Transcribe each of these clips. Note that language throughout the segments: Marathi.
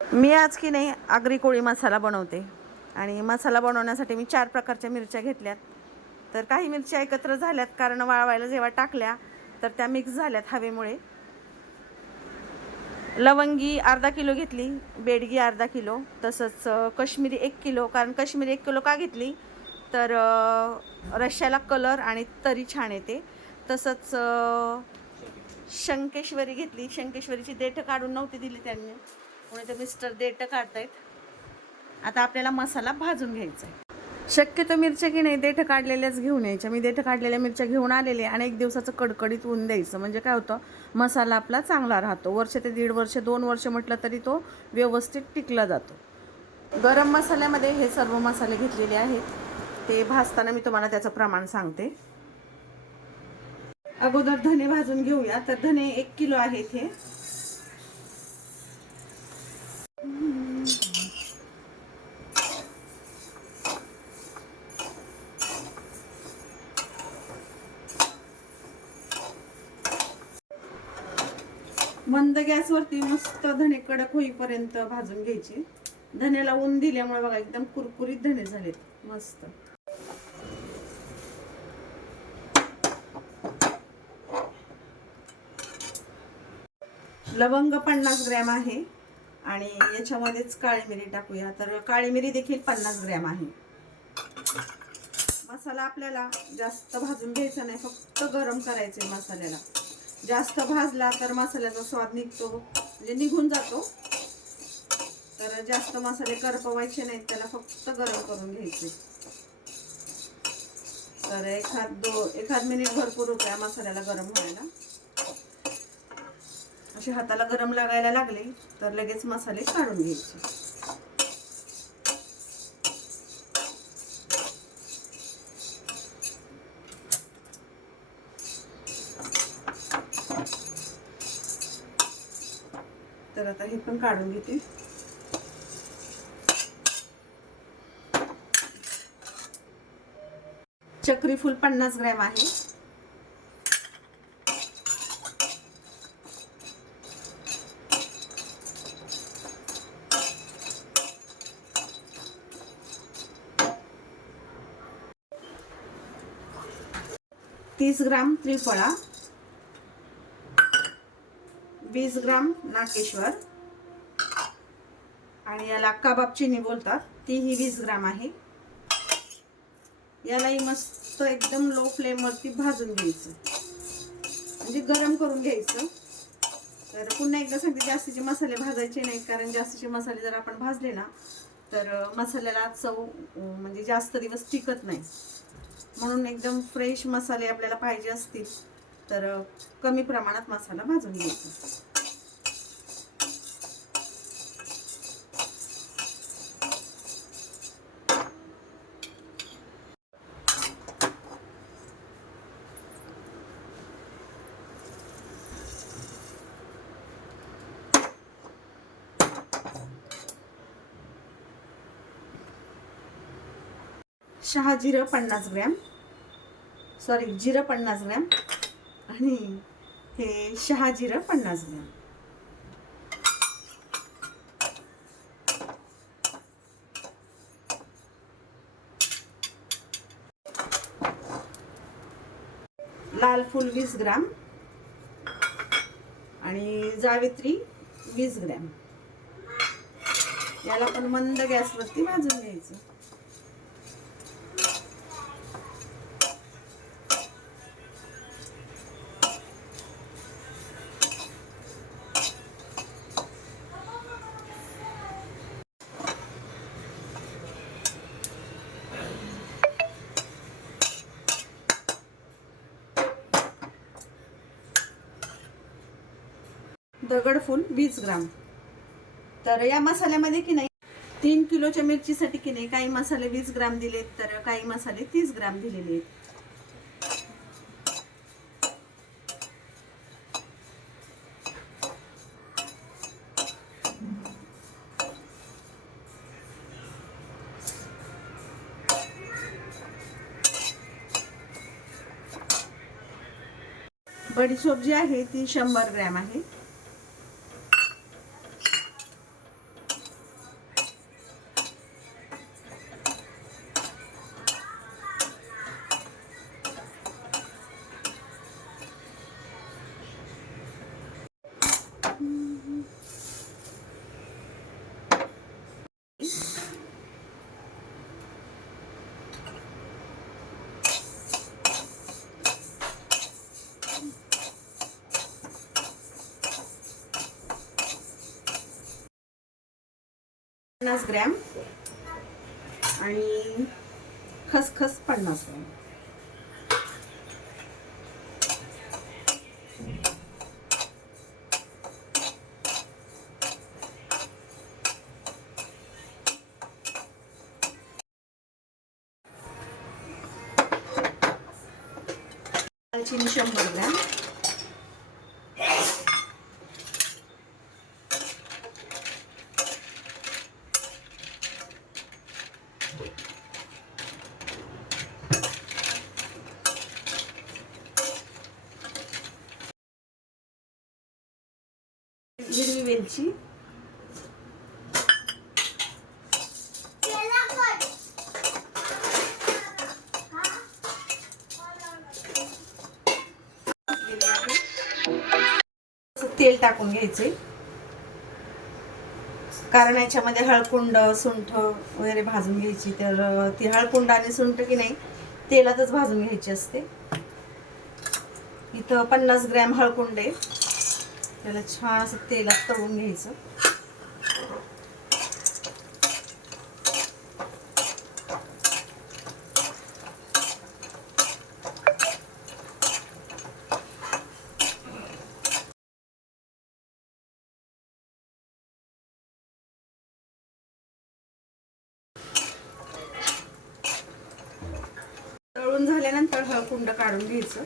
मी आज की नाही आगरी कोळी मसाला बनवते. आणि मसाला बनवण्यासाठी मी चार प्रकारच्या मिरच्या घेतल्यात. तर काही मिरच्या एकत्र झाल्यात कारण वाळवायला जेव्हा टाकल्या तर त्या मिक्स झाल्यात हवेमुळे. लवंगी अर्धा किलो घेतली बेडगी अर्धा किलो तसंच कश्मीरी एक किलो कारण कश्मीरी एक किलो का घेतली? तर रश्याला कलर आणि तरी छान येते. तसंच शंकेश्वरी घेतली. शंकेश्वरीची देठ काढून नव्हती दिली त्यांनी. कोणी ते मिस्टर देठं काढतायत. आता आपल्याला मसाला भाजून घ्यायचा आहे शक्यतो मिरच्या की नाही देठं काढलेल्याच घेऊन यायच्या. मी देठं काढलेल्या मिरच्या घेऊन आलेले आणि एक दिवसाचं कडकडीत ऊन द्यायचं. म्हणजे काय होतं मसाला आपला चांगला राहतो. वर्ष ते दीड वर्ष दोन वर्ष म्हटलं तरी तो व्यवस्थित टिकला जातो. गरम मसाल्यामध्ये हे सर्व मसाले घेतलेले आहेत. ते भाजताना मी तुम्हाला त्याचं प्रमाण सांगते. अगोदर धने भाजून घेऊया. तर धने एक किलो आहेत हे. मंद गॅसवरती मस्त धने कडक होईपर्यंत भाजून घ्यायचे. धण्याला ऊन दिल्यामुळे बघा एकदम कुरकुरीत धने झालेत. मस्त. लवंग पन्नास ग्रॅम आहे आणि याच्यामध्येच काळी मिरी टाकूया. तर काळी मिरी देखील पन्नास ग्रॅम आहे. मसाला आपल्याला जास्त भाजून घ्यायचा नाही फक्त गरम करायचे मसाल्याला. जास्त भाजला तर मसाल्याचा स्वाद निघतो. म्हणजे निघून जातो. तर जास्त मसाले करपवायचे नाहीत त्याला फक्त गरम करून घ्यायचे. तर एखाद दो एखाद मिनिट भरपूर होत्या मसाल्याला गरम व्हायला. असे हाताला गरम लागायला लागले तर लगेच मसाले काढून घ्यायचे. तर आता हे पण काढून घेते. चक्री फुल पन्नास ग्रॅम आहे. तीस ग्राम त्रिफळा. वीस ग्राम नाकेश्वर आणि याला कबाब चिनी बोलतात. तीही वीस ग्राम आहे. यालाही मस्त एकदम लो फ्लेमवरती भाजून घ्यायचं. म्हणजे गरम करून घ्यायचं. तर पुन्हा एकदा सांगते जास्तीचे मसाले भाजायचे नाहीत. कारण जास्तीचे मसाले जर आपण भाजले ना तर मसाल्याला चव म्हणजे जास्त दिवस टिकत नाही. म्हणून एकदम फ्रेश मसाले आपल्याला पाहिजे असतील. तर कमी प्रमाणात मसाला भाजून घ्यायचा. शहा जिरं पन्नास ग्रॅम. सॉरी जिरं पन्नास ग्रॅम. आणि हे शहा जिरं पन्नास ग्रॅम. लाल फूल वीस ग्राम आणि जावित्री वीस ग्रॅम. याला पण मंद गॅसवरती भाजून घ्यायचं. दगडफूल वीस ग्राम. तर या मसाल्यामध्ये की नाही तीन किलोच्या मिरचीसाठी की नाही काही मसाले वीस ग्राम दिलेत तर काही मसाले तीस ग्राम दिलेले आहेत. बडीशोप जी आहे ती शंभर ग्रॅम आहे. पन्नास ग्रॅम आणि खसखस पन्नास ग्रॅम दालचिनी शंभर ग्रॅम वेलची तेल टाकून घ्यायचे. कारण याच्यामध्ये हळकुंड सुंठ वगैरे भाजून घ्यायची. तर ती हळकुंड आणि सुंठ की नाही तेलातच भाजून घ्यायची असते. इथं पन्नास ग्रॅम हळकुंड आहे. त्याला छान असं तेलात तळून घ्यायचं. तळून झाल्यानंतर हळकुंड काढून घ्यायचं.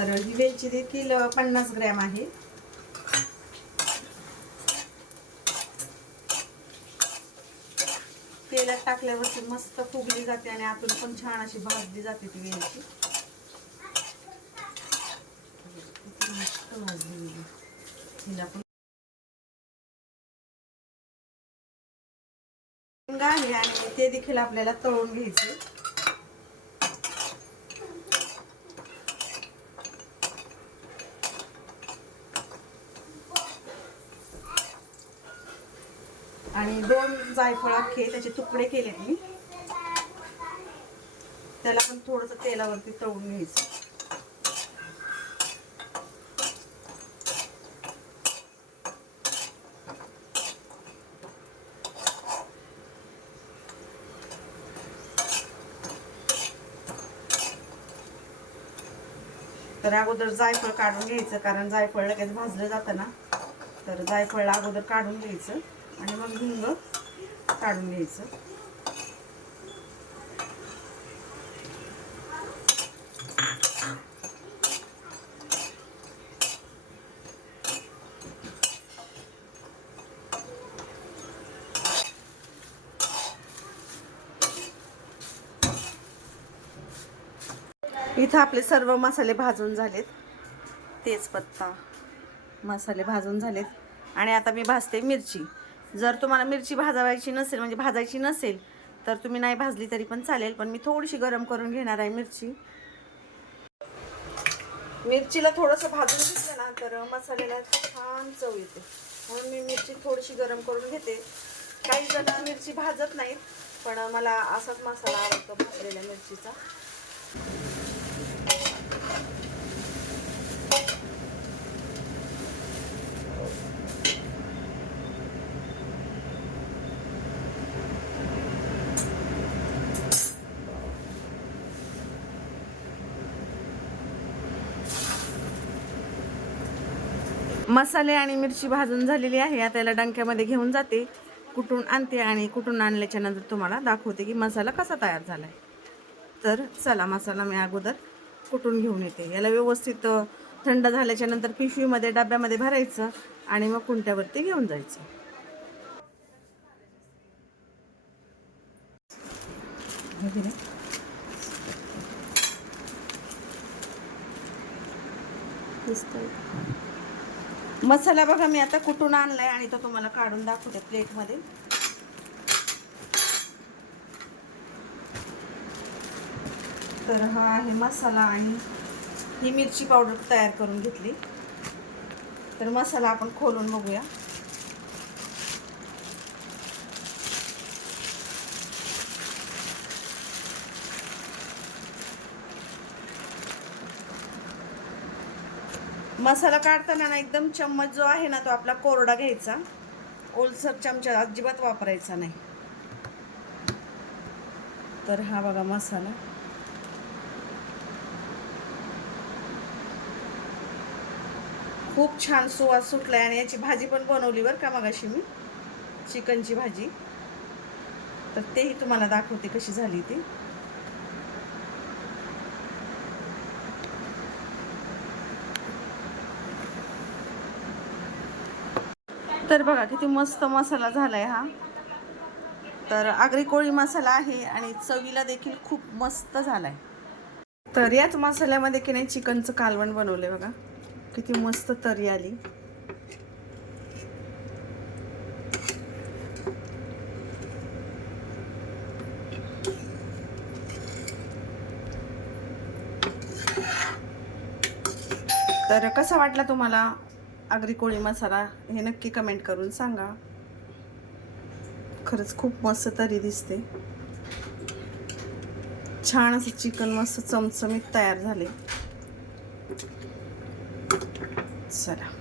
तर ही वेलची देखील पन्नास ग्रॅम आहे. तेलात टाकल्यावरती मस्त फुगली जाते आणि आतून पण छान अशी भाजली जाते ती वेलची. मस्त भाजली हिला पण आणि ते देखील आपल्याला तळून घ्यायचे. आणि दोन जायफळ अख्खे त्याचे तुकडे केले मी. त्याला पण थोडस तेलावरती तळून घ्यायचं. तर अगोदर जायफळ काढून घ्यायचं कारण जायफळ लगेच भाजलं जातं ना. तर जायफळ अगोदर काढून घ्यायचं. आणि मग हिंग काढून घ्यायचं. इथं आपले सर्व मसाले भाजून झालेत. तेजपत्ता मसाले भाजून झालेत. आणि आता मी भाजते मिरची. जर तुम्हाला मिरची भाजावायची नसेल म्हणजे भाजायची नसेल तर तुम्ही नाही भाजली तरी पण चालेल पण मी थोडीशी गरम करून घेणार आहे मिरची. मिरचीला थोडंसं भाजून घेतलं ना तर मसाल्याला छान चव येते. म्हणून मी मिरची थोडीशी गरम करून घेते. काही जण मिरची भाजत नाहीत पण मला असाच मसाला आवडतो भाजलेल्या मिरचीचा. मसाले आणि मिरची भाजून झालेली आहे. आता याला डंक्यामध्ये घेऊन जाते. कुटून आणते आणि कुटून आणल्याच्या नंतर तुम्हाला दाखवते की मसाला कसा तयार झाला आहे तर चला मसाला मी अगोदर कुटून घेऊन येते. याला व्यवस्थित थंड झाल्याच्यानंतर पिशवीमध्ये डब्यामध्ये भरायचं आणि मग कुंट्यावरती घेऊन जायचं. मसाला बघा मी आता कुठून आणलाय आणि तो तुम्हाला काढून दाखवते प्लेटमध्ये. तर हा आहे मसाला आणि ही मिरची पावडर तयार करून घेतली. तर मसाला आपण खोलून बघूया. मसाला काढताना ना एकदम चम्मच जो आहे ना तो आपला कोरडा घ्यायचा. ओलसर चमचा अजिबात वापरायचा नाही. तर हा बघा मसाला. खूप छान सुवास सुटलाय आणि याची भाजी पण बनवली बरं का मगाशी मी. चिकनची भाजी. तर तेही तुम्हाला दाखवते कशी झाली ती. तर बघा किती मस्त मसाला झालाय हा. तर आगरी कोळी मसाला आहे आणि चवीला देखील खूप मस्त झालाय. तर याच मसाल्यामध्ये की नाही चिकनचं कालवण बनवलंय बघा. किती मस्त तरी आली. तर कसा वाटला तुम्हाला आगरी कोळी मसाला हे नक्की कमेंट करून सांगा. खरंच खूप मस्त तरी दिसते. छान असं चिकन मस्त चमचमीत तयार झाले. चला.